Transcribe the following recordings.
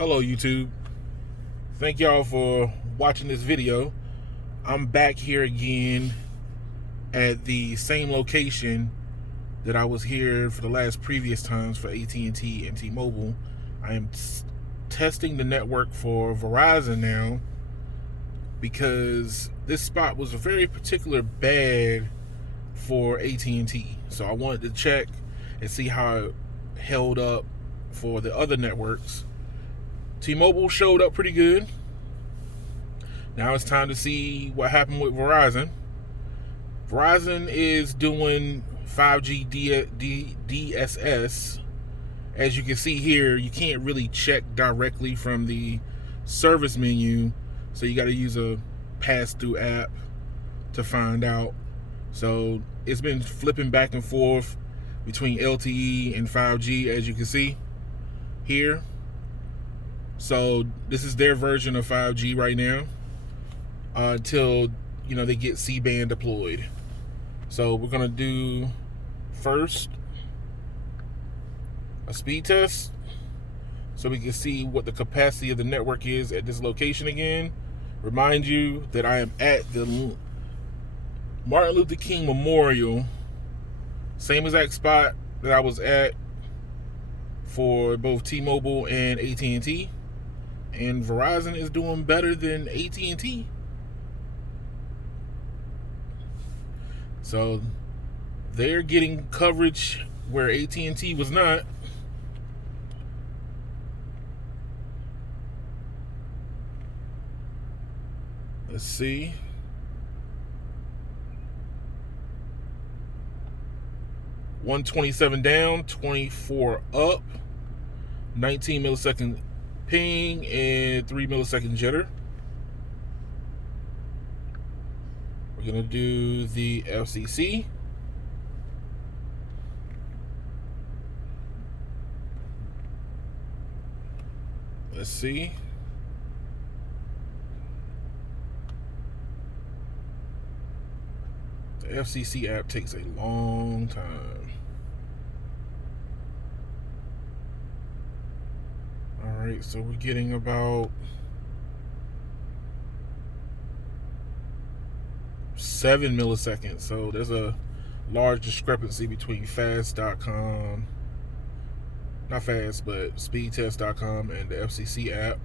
Hello YouTube. Thank y'all for watching this video. I'm back here again at the same location that I was here for the last previous times for AT&T and T-Mobile. I am testing the network for Verizon now because this spot was very particular bad for AT&T. So I wanted to check and see how it held up for the other networks. T-Mobile showed up pretty good. Now it's time to see what happened with Verizon. Verizon is doing 5G DSS. As you can see here, you can't really check directly from the service menu, so you got to use a pass-through app to find out. So it's been flipping back and forth between LTE and 5G, as you can see here. So this is their version of 5G right now until they get C-band deployed. So we're gonna do first a speed test so we can see what the capacity of the network is at this location again. Remind you that I am at the Martin Luther King Memorial, same exact spot that I was at for both T-Mobile and AT&T. And Verizon is doing better than AT&T. So they're getting coverage where AT&T was not. Let's see. $127 down, 24 up, 19 millisecond ping, and 3 millisecond jitter. We're gonna do the FCC. Let's see. The FCC app takes a long time. Alright, so we're getting about 7 milliseconds. So there's a large discrepancy between fast.com, not fast, but speedtest.com and the FCC app.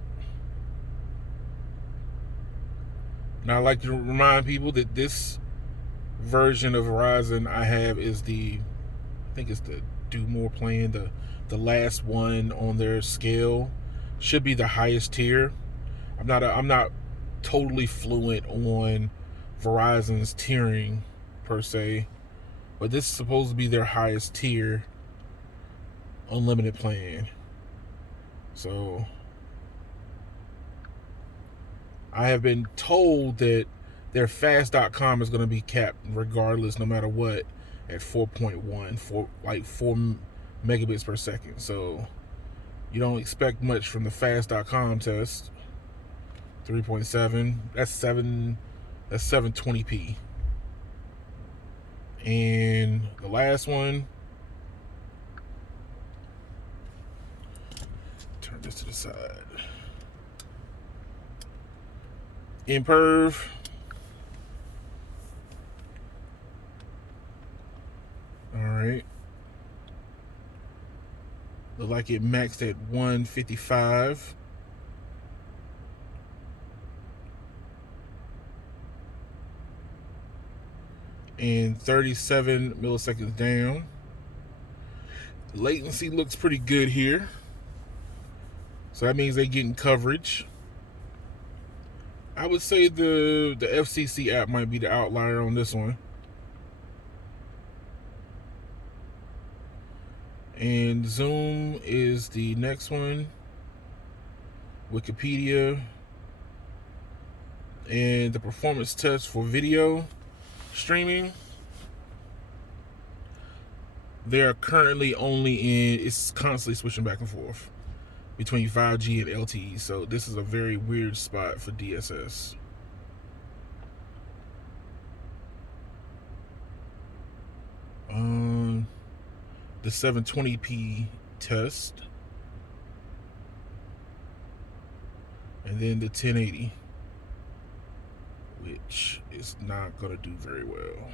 Now, I'd like to remind people that this version of Verizon I have is I think it's the Do More plan, the last one on their scale. Should be the highest tier. I'm not totally fluent on Verizon's tiering per se, but this is supposed to be their highest tier unlimited plan. So I have been told that their fast.com is going to be capped regardless, no matter what, at 4.1, like 4 megabits per second. So you don't expect much from the fast.com test. 3.7, that's 720p. And the last one, turn this to the side. Imperv. Alright. Look like it maxed at 155. And 37 milliseconds down. Latency looks pretty good here. So that means they're getting coverage. I would say the FCC app might be the outlier on this one. And Zoom is the next one. Wikipedia. And the performance test for video streaming. They're currently it's constantly switching back and forth between 5G and LTE. So this is a very weird spot for DSS. The 720p test. and then the 1080, which is not going to do very well.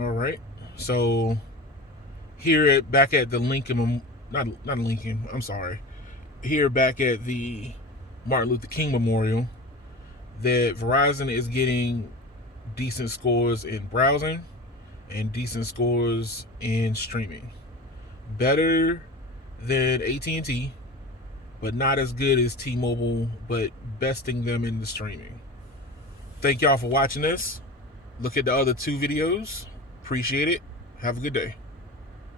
All right, so here back at the Lincoln, not Lincoln, I'm sorry, here back at the Martin Luther King Memorial, that Verizon is getting decent scores in browsing and decent scores in streaming. Better than AT&T, but not as good as T-Mobile, but besting them in the streaming. Thank y'all for watching this. Look at the other two videos. Appreciate it. Have a good day.